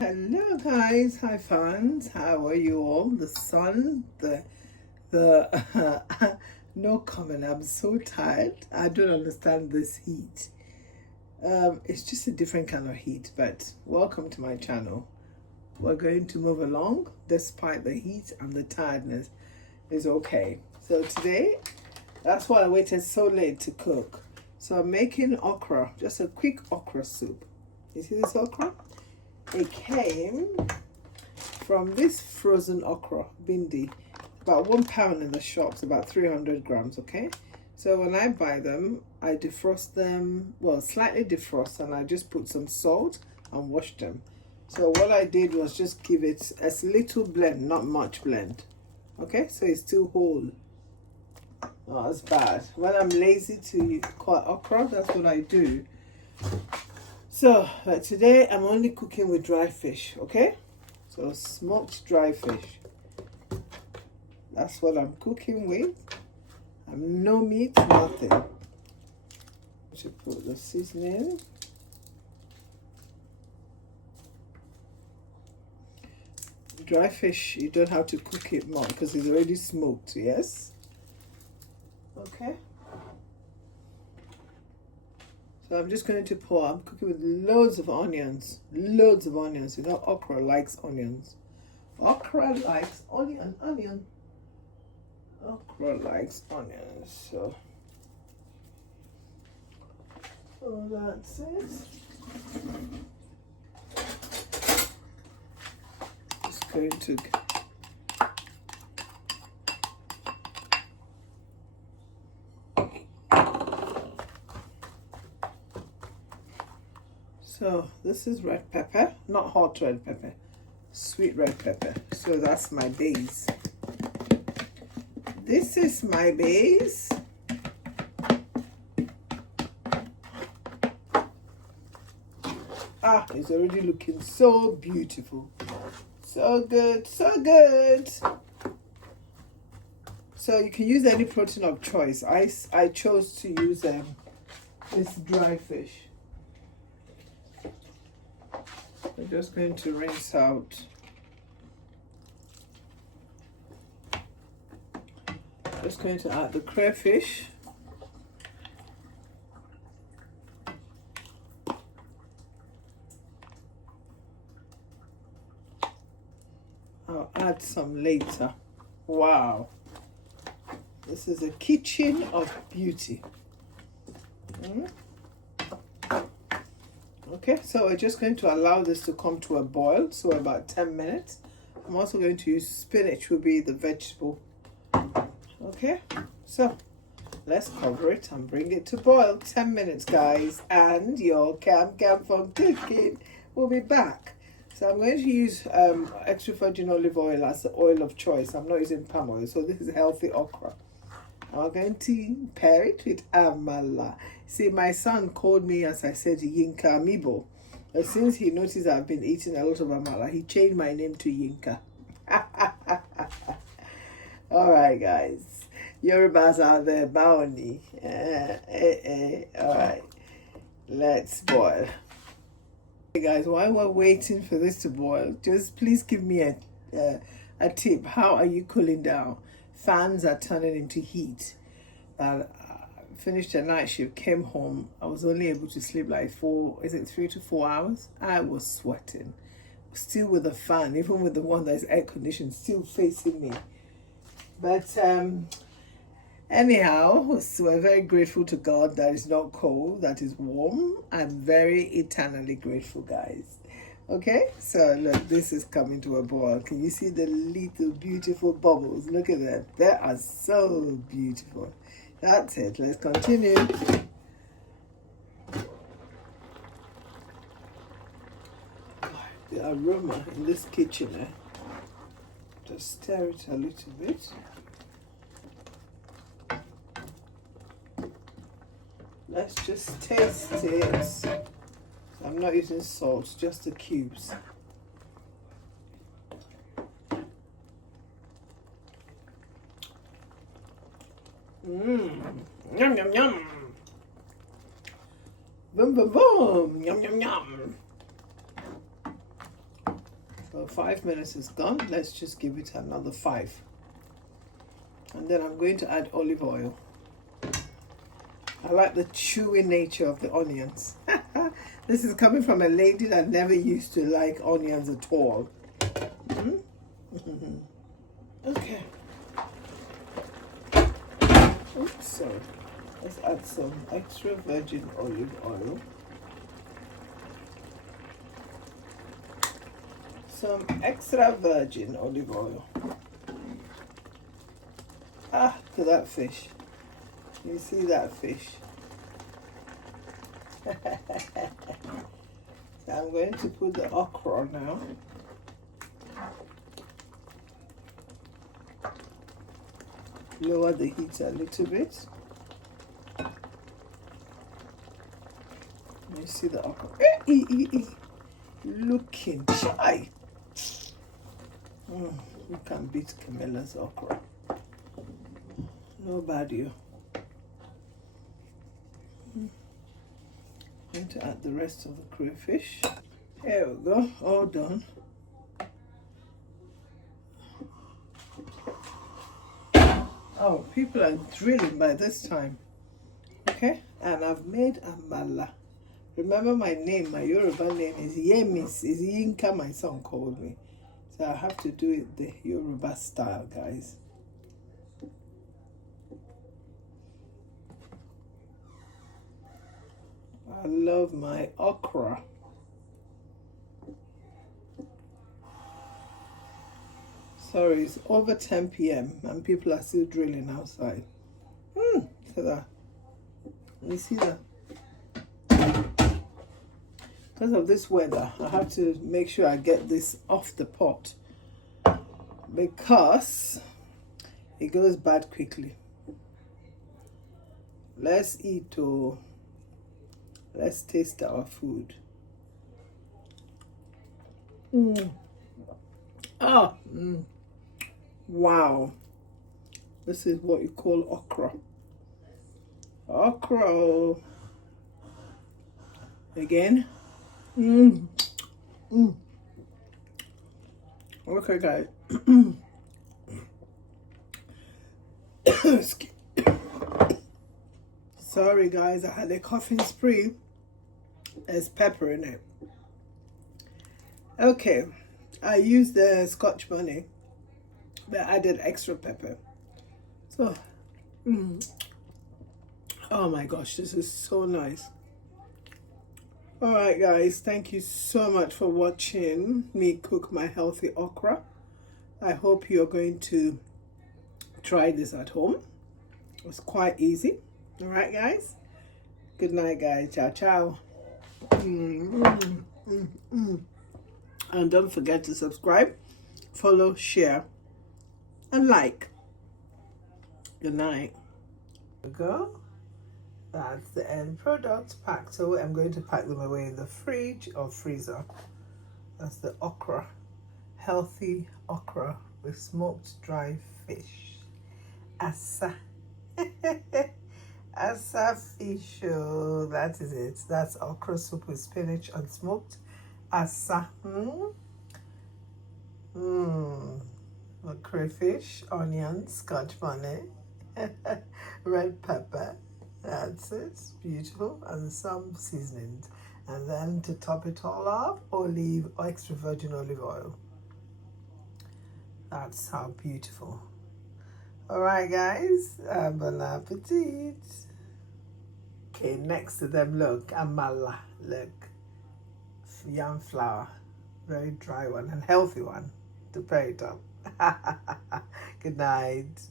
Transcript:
Hello guys, hi fans, how are you all? The sun, the no comment. I'm so tired. I don't understand this heat. It's just a different kind of heat, but welcome to my channel. We're going to move along despite the heat, and the tiredness is okay. So today, that's why I waited so late to cook. So I'm making okra, just a quick okra soup. You see this okra? It came from this frozen okra bindi, about £1 in the shops, about 300 grams. Okay, so when I buy them, I defrost them, well, slightly defrost, and I just put some salt and wash them. So what I did was just give it a little blend, not much blend. Okay, so it's still whole. Oh, that's bad. When I'm lazy to cut okra, that's what I do. So today I'm only cooking with dry fish, okay? So smoked dry fish. That's what I'm cooking with. No meat, nothing. To put the seasoning. Dry fish, you don't have to cook it more because it's already smoked, yes? Okay. So I'm just going to pour. I'm cooking with loads of onions. Loads of onions. You know, okra likes onions. Okra likes onion. Okra likes onions. So that's it. Just going to So this is red pepper, not hot red pepper, sweet red pepper. So that's my base. This is my base. Ah, it's already looking so beautiful. So good, so good. So you can use any protein of choice. I chose to use this dry fish. I'm just going to rinse out. Just going to add the crayfish. I'll add some later. Wow. This is a kitchen of beauty. Okay, so we're just going to allow this to come to a boil, so about 10 minutes. I'm also going to use spinach, will be the vegetable. Okay, so let's cover it and bring it to boil. 10 minutes, guys, and your Cam from cooking will be back. So I'm going to use extra virgin olive oil as the oil of choice. I'm not using palm oil, so this is healthy okra. I'm going to pair it with amala. See, my son called me, as I said, Yinka Amibo. But since he noticed I've been eating a lot of amala, he changed my name to Yinka. All right, guys. Yorubas out there, Baoni. All right, let's boil. Hey guys, while we're waiting for this to boil, just please give me a tip. How are you cooling down? Fans are turning into heat. Finished a night shift, came home. I was only able to sleep like 3 to 4 hours. I was sweating. Still with the fan, even with the one that's air conditioned, still facing me. But anyhow, so we're very grateful to God that it's not cold, that is warm. I'm very eternally grateful, guys. Okay, so look, this is coming to a boil. Can you see the little beautiful bubbles? Look at them. They are so beautiful. That's it. Let's continue. The aroma in this kitchen, just stir it a little bit. Let's just taste it. I'm not using salt, just the cubes. Yum, yum, yum. Boom, boom, boom. Yum, yum, yum. So 5 minutes is gone. Let's just give it another 5. And then I'm going to add olive oil. I like the chewy nature of the onions. This is coming from a lady that never used to like onions at all. Okay. Oops, sorry. Let's add some extra virgin olive oil. Some extra virgin olive oil. Ah, look at that fish. You see that fish? So I'm going to put the okra now. Lower the heat a little bit. You see the okra? Looking shy. You can beat Camilla's okra. No bad, you. Going to add the rest of the crayfish. Here we go, all done. Oh, people are drilling by this time. Okay, and I've made amala. Remember my name, my Yoruba name is Yemis, is Yinka, my son called me. So I have to do it the Yoruba style, guys. I love my okra. Sorry, it's over 10 p.m. and people are still drilling outside. Look at that. You see that? Because of this weather, I have to make sure I get this off the pot because it goes bad quickly. Let's eat, oh. Let's taste our food. Wow. This is what you call okra. Okra. Again. Okay, guys. Sorry, guys. I had a coughing spree. There's pepper in it. Okay. I used the Scotch bonnet, but I added extra pepper. So, oh my gosh, this is so nice. All right, guys, thank you so much for watching me cook my healthy okra. I hope you're going to try this at home. It's quite easy. All right, guys. Good night, guys. Ciao, ciao. And don't forget to subscribe, follow, share, and like. Good night. There we go. That's the end product packed. So I'm going to pack them away in the fridge or freezer. That's the okra. Healthy okra with smoked dry fish. Asa. Asa fish. Oh, that is it. That's okra soup with spinach and smoked. Asa. Crayfish, onions, Scotch bonnet, red pepper. That's it. Beautiful. And some seasonings. And then to top it all off, extra virgin olive oil. That's how beautiful. Alright, guys. Bon appetit. Okay, next to them, look, amala. Look. Yam flour. Very dry one and healthy one to pair it up. Good night.